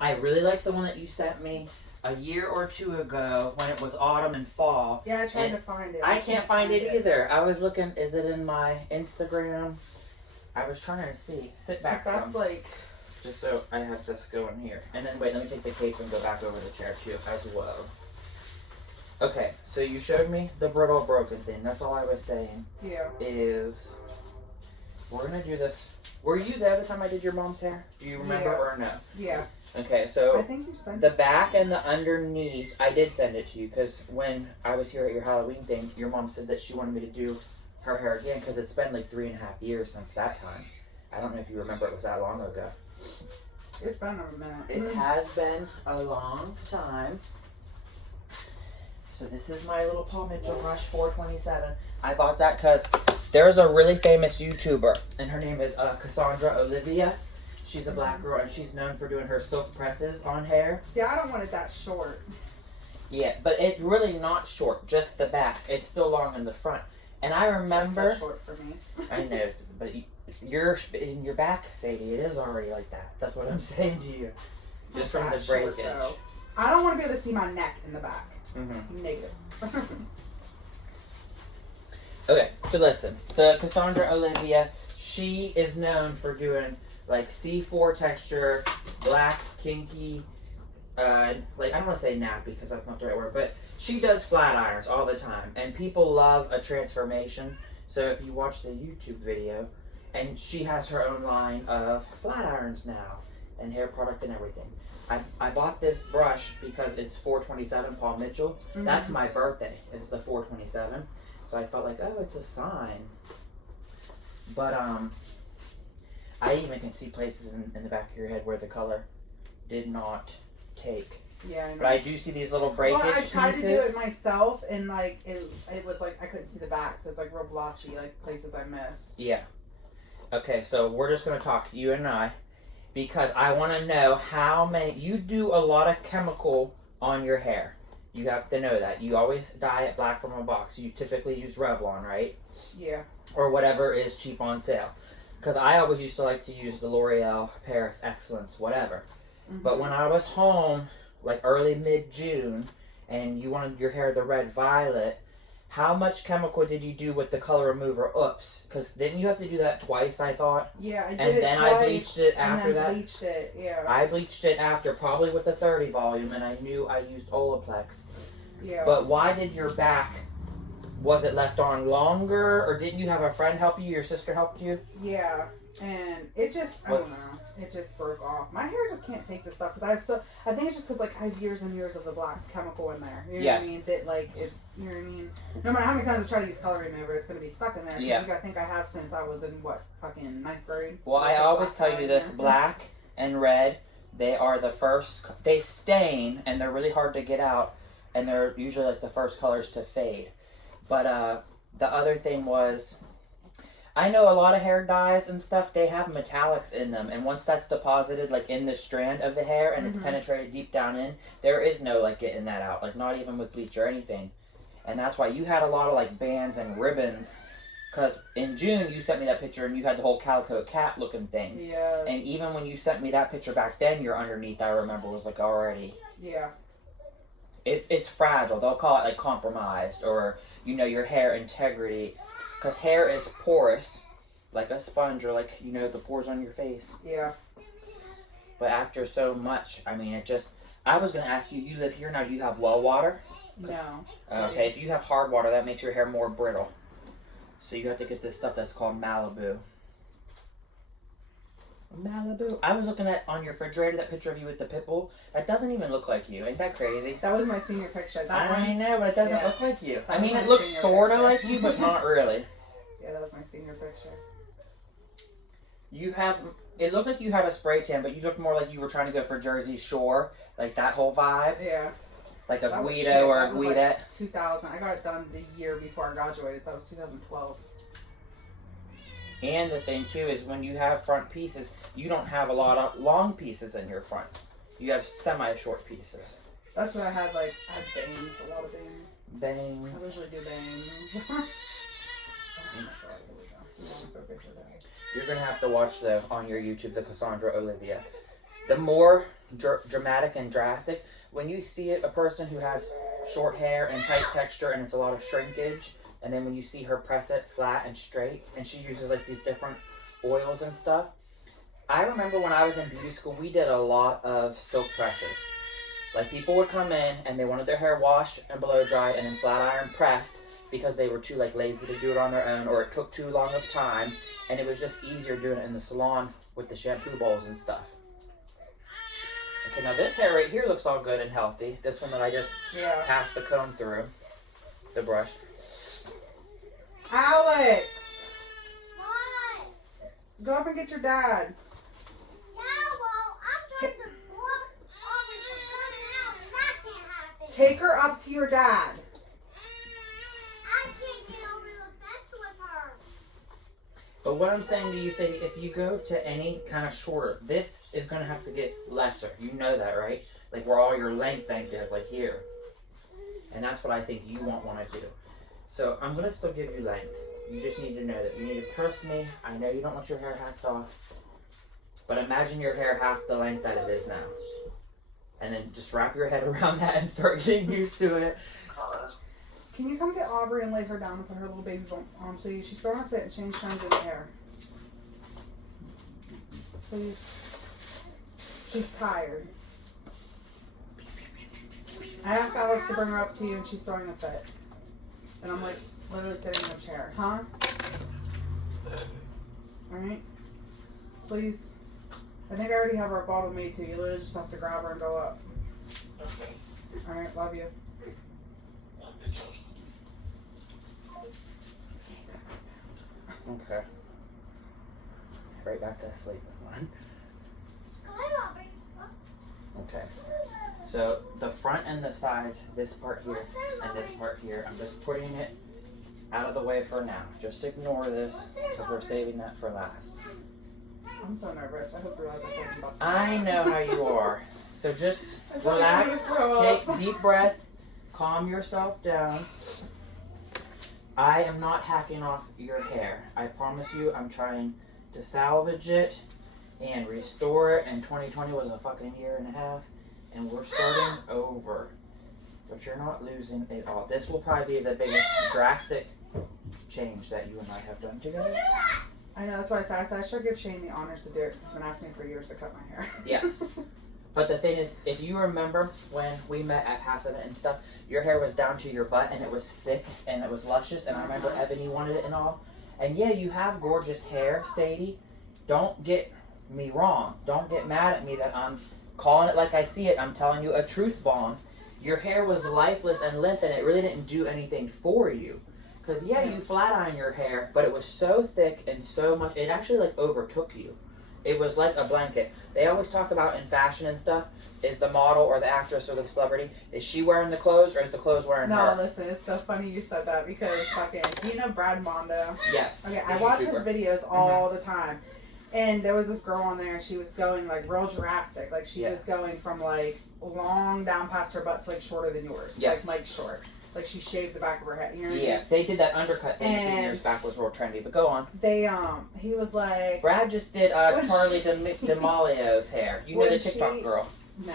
I really like the one that you sent me a year or two ago when it was autumn and fall. Yeah, I tried to find it. I can't find it either. I was looking, is it in my Instagram? I was trying to see. Sit back some. Like... Just so I have this going here. And then wait, let me take the cape and go back over the chair too as well. Okay, so you showed me the brittle broken thing. That's all I was saying. Yeah. Is we're gonna do this. Were you there the time I did your mom's hair? Do you remember or no? Yeah. Okay, so I think you sent the back and the underneath, I did send it to you because when I was here at your Halloween thing, your mom said that she wanted me to do her hair again because it's been like 3.5 years since that time. I don't know if you remember, it was that long ago. It's been a minute. It has been a long time. So this is my little Paul Mitchell Rush 427. I bought that because there's a really famous YouTuber, and her name is Cassandra Olivia. She's a black girl, and she's known for doing her silk presses on hair. See, I don't want it that short. Yeah, but it's really not short, just the back. It's still long in the front. And I remember... That's so short for me. I know, but you're in your back, Sadie. It is already like that. That's what I'm saying to you. Just from the breakage. I don't want to be able to see my neck in the back. Mm-hmm. Negative. Okay, so listen. The Cassandra Olivia, she is known for doing like C4 texture, black, kinky, like I don't want to say nappy because that's not the right word, but she does flat irons all the time, and people love a transformation. So if you watch the YouTube video, and she has her own line of flat irons now, and hair product and everything. I bought this brush because it's 427 Paul Mitchell. Mm-hmm. That's my birthday, is the 427. So I felt like, oh, it's a sign. But I even can see places in the back of your head where the color did not take. Yeah, I know. But I do see these little breakage pieces. Well, I tried to do it myself, and like it was like I couldn't see the back, so it's like real blotchy, like places I missed. Yeah. Okay, so we're just gonna talk, you and I, because I want to know how many. You do a lot of chemical on your hair. You have to know that. You always dye it black from a box. You typically use Revlon, right? Yeah. Or whatever is cheap on sale. Because I always used to like to use the L'Oreal Paris Excellence, whatever. Mm-hmm. But when I was home, like early mid-June, and you wanted your hair the red violet, how much chemical did you do with the color remover? Oops. Because didn't you have to do that twice, I thought? Yeah, I did and it then twice, I bleached it after that. Bleached it, yeah. I bleached it after, probably with the 30 volume, and I knew I used Olaplex. Yeah. But why did your back, was it left on longer, or didn't you have a friend help you? Your sister helped you? Yeah, and it just, I don't know, it just broke off. My hair just can't take this stuff, because I think it's just because, like, I have years and years of the black chemical in there. You know what I mean? That, like, it's, you know what I mean? No matter how many times I try to use color remover, it's going to be stuck in there. Yeah. I think I have since I was in, fucking 9th grade. Well, I always tell you this, black and red, they are the first, they stain, and they're really hard to get out, and they're usually, like, the first colors to fade. But, the other thing was, I know a lot of hair dyes and stuff, they have metallics in them, and once that's deposited, like, in the strand of the hair, and it's penetrated deep down in, there is no, like, getting that out, like, not even with bleach or anything. And that's why you had a lot of, like, bands and ribbons, because in June, you sent me that picture, and you had the whole calico cat looking thing. Yeah. And even when you sent me that picture back then, your underneath, I remember, was, like, already... Yeah. It's fragile. They'll call it, like, compromised, or, you know, your hair integrity. Because hair is porous, like a sponge, or like, you know, the pores on your face. Yeah. But after so much, I mean, it just... I was going to ask you, you live here now, do you have well water? No. Okay, if you have hard water, that makes your hair more brittle. So you have to get this stuff that's called Malibu. Malibu. I was looking at, on your refrigerator, that picture of you with the pit bull. That doesn't even look like you. Ain't that crazy? That was my senior picture. I know, but it doesn't look like you. I mean, it looks sort of like you, but not really. Yeah, that was my senior picture. You have... It looked like you had a spray tan, but you looked more like you were trying to go for Jersey Shore. Like that whole vibe. Yeah. Like a Guido or a Guidette. Like 2000. I got it done the year before I graduated, so that was 2012. And the thing, too, is when you have front pieces, you don't have a lot of long pieces in your front. You have semi-short pieces. That's what I had, like, I had bangs, a lot of bangs. Bangs. I usually do bangs. You're going to have to watch, though, on your YouTube, the Cassandra Olivia. the more dramatic and drastic, when you see a person who has short hair and tight texture and it's a lot of shrinkage, and then when you see her press it flat and straight, and she uses like these different oils and stuff. I remember when I was in beauty school, we did a lot of silk presses. Like, people would come in and they wanted their hair washed and blow dried and then flat iron pressed because they were too like lazy to do it on their own, or it took too long of time, and it was just easier doing it in the salon with the shampoo bowls and stuff. Okay, now this hair right here looks all good and healthy. This one that I just passed the comb through the brush. Alex! What? Go up and get your dad. Yeah, well, I'm trying to block Aubrey from coming out, and that can't happen. Take her up to your dad. I can't get over the fence with her. But what I'm saying to you, Sadie, if you go to any kind of shorter, this is going to have to get lesser. You know that, right? Like where all your length is, like here. And that's what I think you won't want to do. So I'm going to still give you length. You just need to know that. You need to trust me. I know you don't want your hair hacked off. But imagine your hair half the length that it is now. And then just wrap your head around that and start getting used to it. Can you come get Aubrey and lay her down and put her little baby on, please? She's throwing a fit and change times in the hair. Please. She's tired. I asked Alex to bring her up to you and she's throwing a fit. And I'm like literally sitting in a chair. Huh? Alright? Please. I think I already have her a bottle made too. You literally just have to grab her and go up. Alright, love you. Okay. Right back to sleep. Go ahead, Aubrey. Okay. So the front and the sides, this part here and this part here, I'm just putting it out of the way for now. Just ignore this because we're saving that for last. I'm so nervous. I hope you realize I told you about I know how you are. So just I thought you were relax, gonna grow up. take deep breath, calm yourself down. I am not hacking off your hair. I promise you, I'm trying to salvage it and restore it. And 2020 was a fucking year and a half, and we're starting over. But you're not losing it all. This will probably be the biggest drastic change that you and I have done together. I know, that's why I said I should give Shane the honors to do it because he's been asking me for years to cut my hair. Yes. But the thing is, if you remember when we met at Pasadena and stuff, your hair was down to your butt and it was thick and it was luscious, and I remember Evan, you wanted it and all. And yeah, you have gorgeous hair, Sadie. Don't get me wrong. Don't get mad at me that I'm calling it like I see it. I'm telling you a truth bomb. Your hair was lifeless and limp and it really didn't do anything for you. Because yeah, you flat iron your hair, but it was so thick and so much, it actually like overtook you. It was like a blanket. They always talk about in fashion and stuff, is the model or the actress or the celebrity, is she wearing the clothes or is the clothes wearing her? No, listen, it's so funny you said that because fucking, you know Brad Mondo? Yes. Okay, I watch his videos all the time. And there was this girl on there and she was going like real drastic. Like she was going from like long down past her butt to like shorter than yours. Yes. Like Mike Short. Like she shaved the back of her head. You know what I mean? Yeah, they did that undercut thing a few years back, was real trendy, but go on. They, he was like... Brad just did Charlie D'Amelio's hair. You know the TikTok girl. No.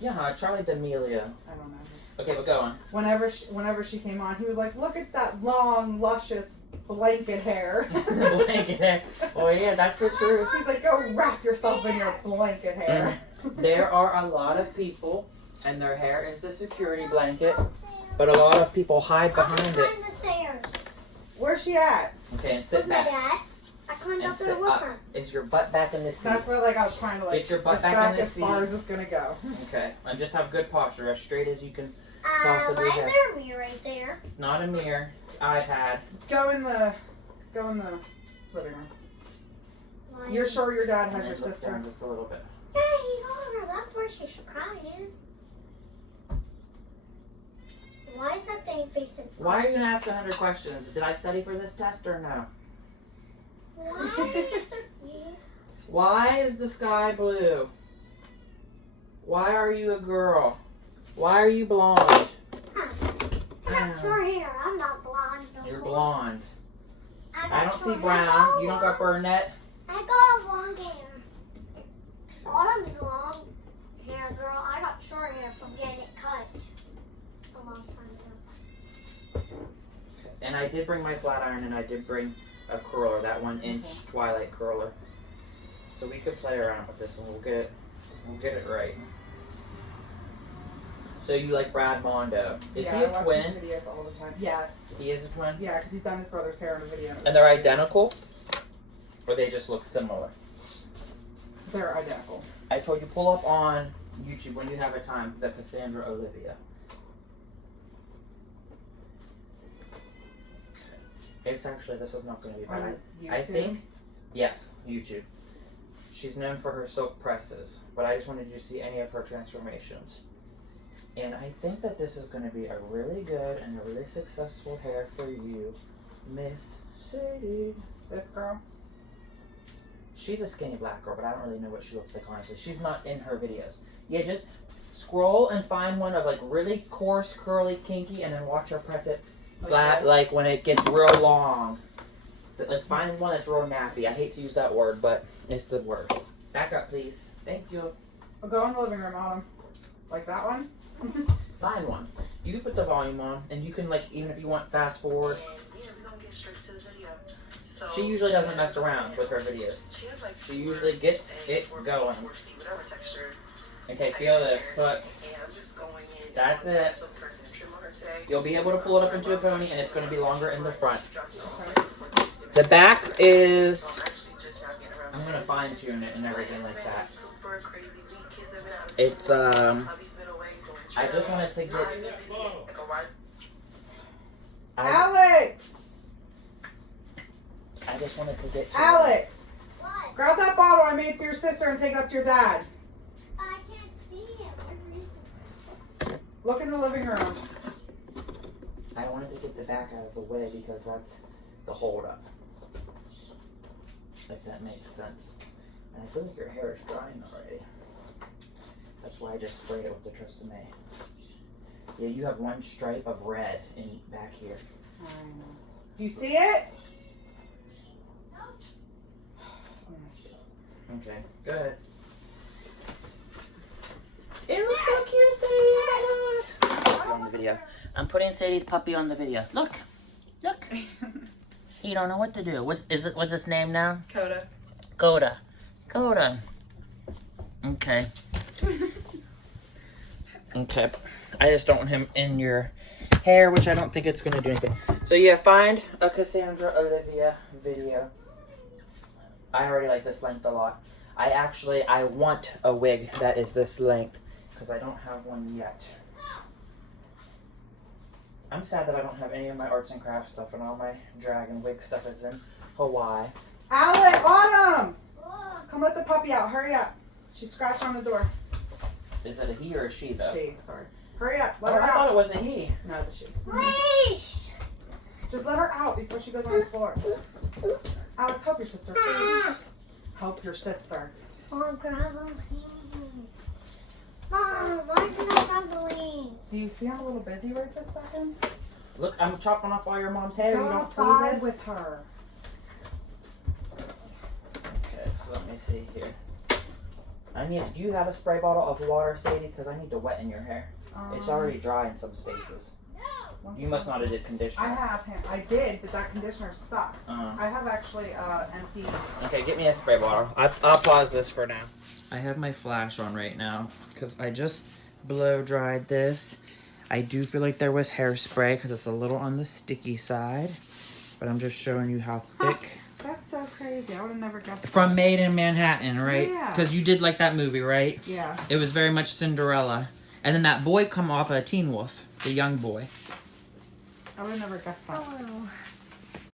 Yeah, Charlie D'Amelio. I don't know. Okay, but go on. Whenever she came on, he was like, look at that long, luscious blanket hair. Blanket hair. Oh yeah, that's the truth. He's like, go wrap yourself in your blanket hair. There are a lot of people, and their hair is the security blanket, but a lot of people hide behind it. Climb the stairs. Where's she at? Okay, and sit With my back. dad. I climbed And up there sit with up. her. Is your butt back in the seat? That's what I was trying to like. Get your butt it's back in the as far seat. as it's gonna go. Okay, and just have good posture, as straight as you can possibly Why is have. there a mirror right there? Not a mirror, iPad. Go in the living room. Why? You're sure your dad And has then your look sister? down just a little bit. Yeah, he got her. That's where she should cry in. Why is that thing facing us? Why are you gonna ask 100 questions? Did I study for this test or no? Why? Yes. Why is the sky blue? Why are you a girl? Why are you blonde? Huh. I got short hair. I'm not blonde. No You're more. blonde. got I don't see short hair. brown. You don't got brunette. I got long hair. Autumn's long hair, girl. I got short hair from getting it cut a long time ago. And I did bring my flat iron, and I did bring a curler, that 1-inch Twilight curler. So we could play around with this, and we'll get it right. So you like Brad Mondo? Is he a I twin? watch his videos all the time. Yes. He is a twin. Yeah, because he's done his brother's hair in a video. And they're identical, or they just look similar. They're identical. I told you pull up on YouTube when you have a time the Cassandra Olivia. It's actually, this is not going to be bad. I think, yes, YouTube. She's known for her silk presses, but I just wanted you to see any of her transformations. And I think that this is going to be a really good and a really successful hair for you, Miss Sadie. This girl? She's a skinny black girl, but I don't really know what she looks like, honestly. She's not in her videos. Yeah, just scroll and find one of, like, really coarse, curly, kinky, and then watch her press it flat, like when it gets real long. Like, find one that's real nappy. I hate to use that word, but it's the word. Back up, please. Thank you. I'll go in the living room, Autumn. Like that one? Find one. You can put the volume on, and you can, like, even if you want fast forward. Yeah, we're gonna get straight to the video. So, She usually doesn't mess around with her videos. She usually gets it going. Okay, feel this. Look. That's it. You'll be able to pull it up into a pony, and it's going to be longer in the front. The back is... I'm going to fine tune it and everything like that. It's, I just wanted to get... Alex! I just wanted to get... Alex! What? Grab that bottle I made for your sister and take it up to your dad. I can't see it. Look in the living room. I wanted to get the back out of the way because that's the holdup. If that makes sense. And I feel like your hair is drying already. That's why I just sprayed it with the Tristan. Yeah, you have one stripe of red in back here. I know. Do you see it? Okay, good. It looks so cute, Sadie. Oh my God. On the video. I'm putting Sadie's puppy on the video. Look, look. You don't know what to do. What's its name now? Coda. Coda. Coda. Okay. Okay. I just don't want him in your hair, which I don't think it's going to do anything. So yeah, find a Cassandra Olivia video. I already like this length a lot. I want a wig that is this length because I don't have one yet. I'm sad that I don't have any of my arts and crafts stuff, and all my dragon wig stuff is in Hawaii. Alex! Autumn! Come let the puppy out. Hurry up. She scratched on the door. Is it a he or a she, though? She, sorry. Hurry up. Let Oh, her I out. thought it was a he. No, it's a she. Please. Just let her out before she goes on the floor. Alex, help your sister. Please. Help your sister. Oh, Grandma. Mom, why is it struggling? Do you see I'm a little busy right this second? Look, I'm chopping off all your mom's hair. Go You don't see outside this? with her. Okay, so let me see here. Do you have a spray bottle of water, Sadie? Because I need to wet in your hair. It's already dry in some spaces. You must not have did conditioner. I did, but that conditioner sucks. Uh-huh. I have actually empty. Okay, get me a spray bottle. I'll pause this for now. I have my flash on right now because I just blow dried this. I do feel like there was hairspray because it's a little on the sticky side, but I'm just showing you how thick. That's so crazy. I would have never guessed. From Made in Manhattan, right? Yeah. Because you did like that movie, right? Yeah. It was very much Cinderella. And then that boy come off a Teen Wolf, the young boy. I would have never guessed that. Oh.